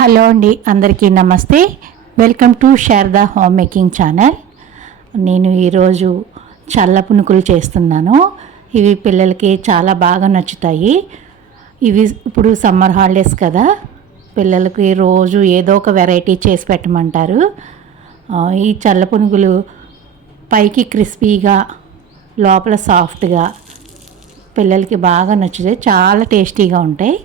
Hello అండి అందరికీ నమస్తే. Welcome to Sharada home making channel. నేను ఈరోజు చల్ల పునుకులు చేస్తున్నాను. ఇవి పిల్లలకి చాలా బాగా నచ్చుతాయి. ఇవి ఇప్పుడు సమ్మర్ హాలిడేస్ కదా పిల్లలకి రోజు ఏదో ఒక వెరైటీ చేసి పెట్టమంటారు. ఈ చల్ల పునుగులు పైకి క్రిస్పీగా లోపల సాఫ్ట్గా పిల్లలకి బాగా నచ్చుతాయి. చాలా టేస్టీగా ఉంటాయి.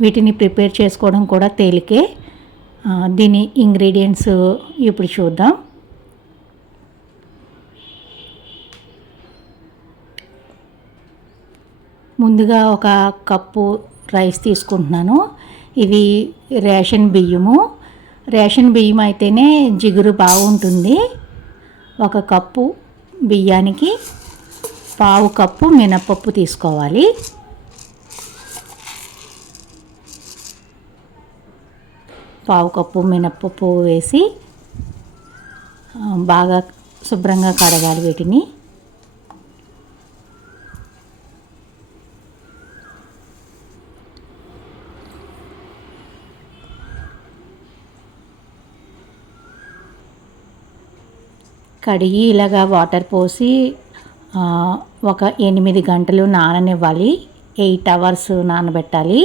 వీటిని ప్రిపేర్ చేసుకోవడం కూడా తేలికే. దీని ఇంగ్రీడియంట్స్ ఇప్పుడు చూద్దాం. ముందుగా ఒక కప్పు రైస్ తీసుకుంటున్నాను. ఇవి రేషన్ బియ్యము. రేషన్ బియ్యం అయితేనే జిగురు బాగుంటుంది. ఒక కప్పు బియ్యానికి పావు కప్పు మినపప్పు తీసుకోవాలి. పావు కప్పు మినప్పప్పు వేసి బాగా శుభ్రంగా కడగాలి వీటిని. కడిగి ఇలాగా వాటర్ పోసి ఒక ఎనిమిది గంటలు నాననివ్వాలి. ఎయిట్ అవర్స్ నానబెట్టాలి.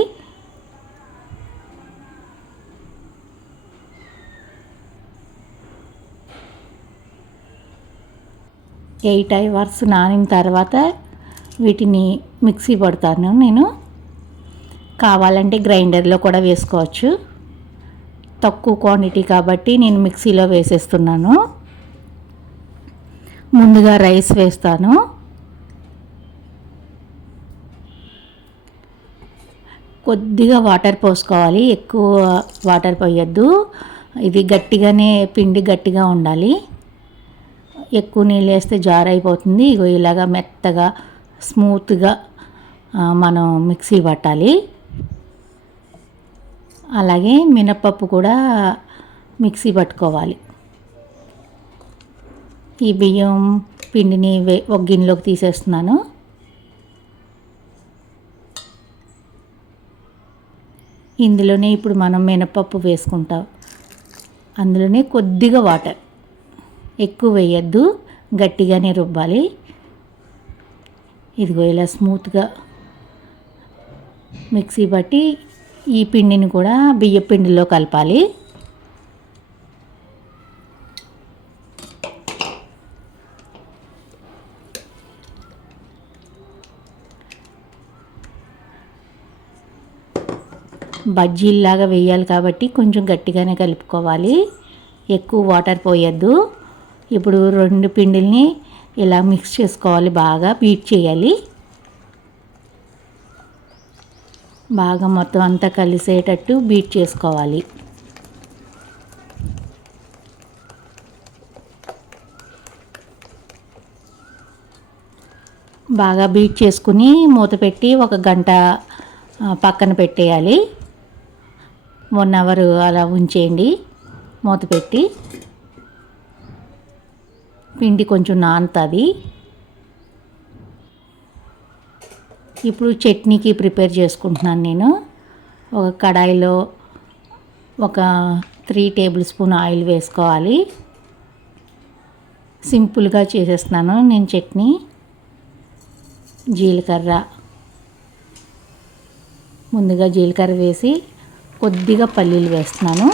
ఎయిట్ అవర్స్ నానిన తర్వాత వీటిని మిక్సీ పడతాను నేను. కావాలంటే గ్రైండర్లో కూడా వేసుకోవచ్చు. తక్కువ క్వాంటిటీ కాబట్టి నేను మిక్సీలో వేసేస్తున్నాను. ముందుగా రైస్ వేస్తాను. కొద్దిగా వాటర్ పోసుకోవాలి. ఎక్కువ వాటర్ పోయొద్దు. ఇది గట్టిగానే పిండి గట్టిగా ఉండాలి. ఎక్కువ నీళ్ళు వేస్తే జార్ అయిపోతుంది ఇగో ఇలాగా మెత్తగా స్మూత్గా మనం మిక్సీ పట్టాలి. అలాగే మినప్పప్పు కూడా మిక్సీ పట్టుకోవాలి. ఈ బియ్యం పిండిని వే ఒక గిన్నెలోకి తీసేస్తున్నాను. ఇందులోనే ఇప్పుడు మనం మినపప్పు వేసుకుంటాం. అందులోనే కొద్దిగా వాటర్. ఎక్కువ వేయద్దు గట్టిగానే రుబ్బాలి. ఇదిగో ఇలా స్మూత్గా మిక్సీ బట్టి ఈ పిండిని కూడా బియ్య పిండిలో కలపాలి. బజ్జీల్లాగా వేయాలి కాబట్టి కొంచెం గట్టిగానే కలుపుకోవాలి. ఎక్కువ వాటర్ పోయొద్దు. ఇప్పుడు రెండు పిండిల్ని ఇలా మిక్స్ చేసుకోవాలి బాగా బీట్ చేయాలి. బాగా మొత్తం అంతా కలిసేటట్టు బీట్ చేసుకోవాలి. బాగా బీట్ చేసుకుని మూత పెట్టి ఒక గంట పక్కన పెట్టేయాలి. వన్ అవర్ అలా ఉంచేయండి. మూత పెట్టి పిండి కొంచెం నానుతుంది. ఇప్పుడు చట్నీకి ప్రిపేర్ చేసుకుంటున్నాను నేను. ఒక కడాయిలో ఒక త్రీ టేబుల్ స్పూన్ ఆయిల్ వేసుకోవాలి. సింపుల్గా చేసేస్తున్నాను నేను చట్నీ. జీలకర్ర. ముందుగా జీలకర్ర వేసి కొద్దిగా పల్లీలు వేస్తున్నాను.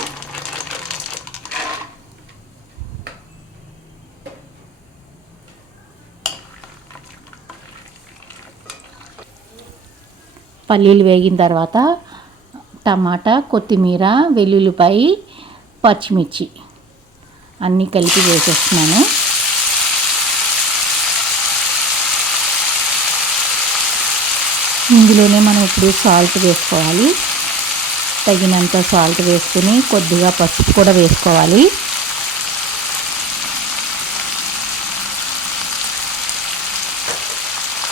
పల్లీలు వేగిన తర్వాత టమాటా కొత్తిమీర వెల్లుల్లిపాయ పచ్చిమిర్చి అన్నీ కలిపి వేసేస్తున్నాను. ఇందులోనే మనం ఇప్పుడు సాల్ట్ వేసుకోవాలి. తగినంత సాల్ట్ వేసుకుని కొద్దిగా పసుపు కూడా వేసుకోవాలి.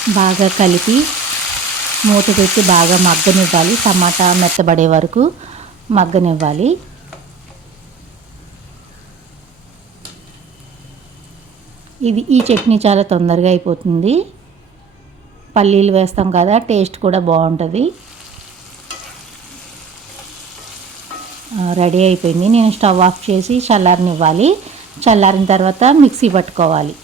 బాగా కలిపి మూత పెట్టి బాగా మగ్గనివ్వాలి. టమాటా మెత్తబడే వరకు మగ్గనివ్వాలి. ఇది ఈ చట్నీ చాలా తొందరగా అయిపోతుంది. పల్లీలు వేస్తాం కదా టేస్ట్ కూడా బాగుంటుంది. రెడీ అయిపోయింది. నేను స్టవ్ ఆఫ్ చేసి చల్లారనివ్వాలి. చల్లారిన తర్వాత మిక్సీ పట్టుకోవాలి.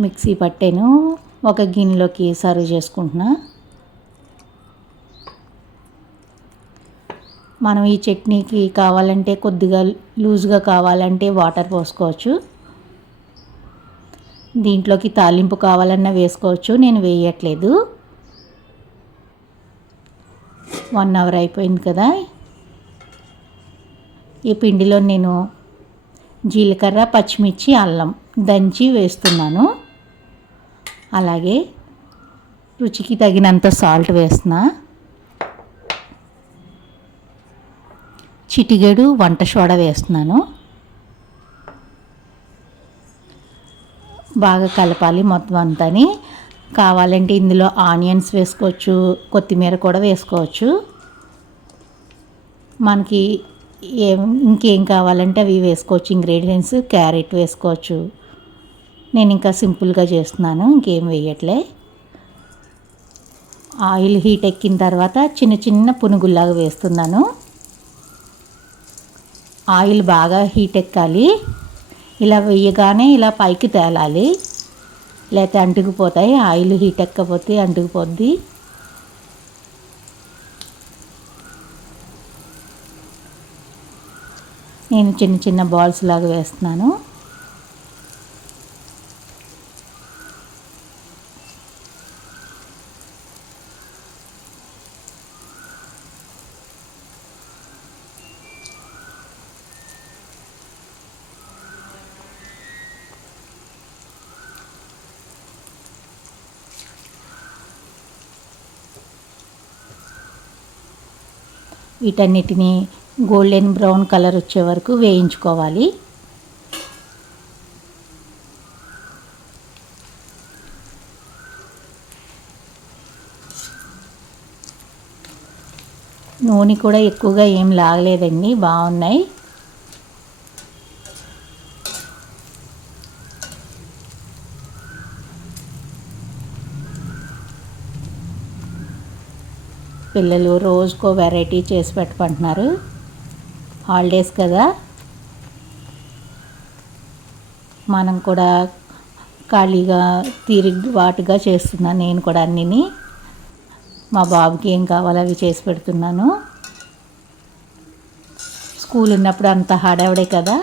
మిక్సీ పట్టాను. ఒక గిన్నెలోకి సర్వ్ చేసుకుంటున్నా. మనం ఈ చట్నీకి కావాలంటే కొద్దిగా లూజ్గా కావాలంటే వాటర్ పోసుకోవచ్చు. దీంట్లోకి తాలింపు కావాలన్నా వేసుకోవచ్చు. నేను వేయట్లేదు. వన్ అవర్ అయిపోయింది కదా. ఈ పిండిలో నేను జీలకర్ర పచ్చిమిర్చి అల్లం దంచి వేస్తున్నాను. అలాగే రుచికి తగినంత సాల్ట్ వేస్తున్నా. చిటికెడు వంట సోడా వేస్తున్నాను. బాగా కలపాలి మొత్తం అంతాని. కావాలంటే ఇందులో ఆనియన్స్ వేసుకోవచ్చు కొత్తిమీర కూడా వేసుకోవచ్చు. మనకి ఏం ఇంకేం కావాలంటే అవి వేసుకోవచ్చు ఇంగ్రీడియంట్స్ క్యారెట్ వేసుకోవచ్చు. నేను ఇంకా సింపుల్గా చేస్తున్నాను ఇంకేం వేయట్లే. ఆయిల్ హీట్ ఎక్కిన తర్వాత చిన్న చిన్న పునుగుల్లాగా వేస్తున్నాను. ఆయిల్ బాగా హీట్ ఎక్కాలి. ఇలా వేయగానే ఇలా పైకి తేలాలి. లేకపోతే అంటుకుపోతాయి ఆయిల్ హీట్ ఎక్కకపోతే అంటుకుపోద్ది. నేను చిన్న చిన్న బాల్స్ లాగా వేస్తున్నాను. వీటన్నిటిని గోల్డెన్ బ్రౌన్ కలర్ వచ్చే వరకు వేయించుకోవాలి. నూనె కూడా ఎక్కువగా ఏం లాగలేదండి బాగున్నాయి. పిల్లలు రోజుకో వెరైటీ చేసి పెట్టమంటున్నారు హాలిడేస్ కదా. మనం కూడా ఖాళీగా వాటుగా చేస్తున్నాను నేను కూడా అన్నిని. మా బాబుకి ఏం కావాలో అవి చేసి పెడుతున్నాను. స్కూల్ ఉన్నప్పుడు అంత హడావిడే కదా.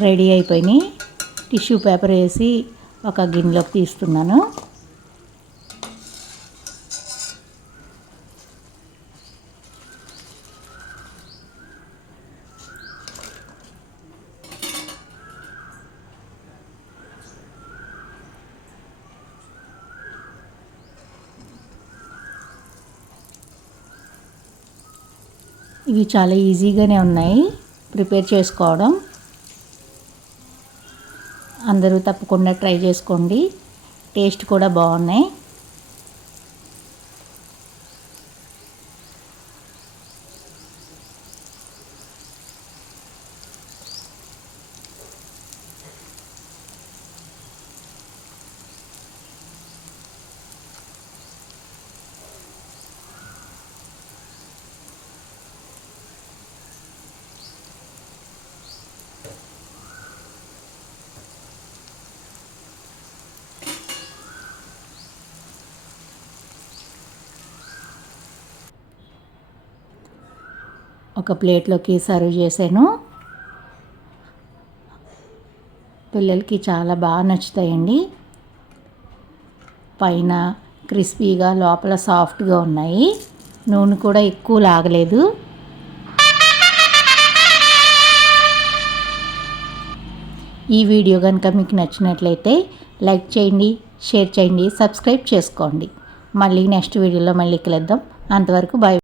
రెడీ అయిపోయినాయి. టిష్యూ పేపర్ వేసి ఒక గిన్నెలోకి తీస్తున్నాను. ఇవి చాలా ఈజీగానే ఉన్నాయి. ప్రిపేర్ చేసుకోవడం. అందరూ తప్పకుండా ట్రై చేసుకోండి. టేస్ట్ కూడా బాగున్నాయి. ఒక ప్లేట్లోకి సర్వ్ చేశాను. పిల్లలకి చాలా బాగా నచ్చుతాయండి. పైన క్రిస్పీగా లోపల సాఫ్ట్గా ఉన్నాయి. నూనె కూడా ఎక్కువ లాగలేదు. ఈ వీడియో కనుక మీకు నచ్చినట్లయితే లైక్ చేయండి షేర్ చేయండి సబ్స్క్రైబ్ చేసుకోండి. మళ్ళీ నెక్స్ట్ వీడియోలో మళ్ళీ కలుద్దాం. అంతవరకు బాయ్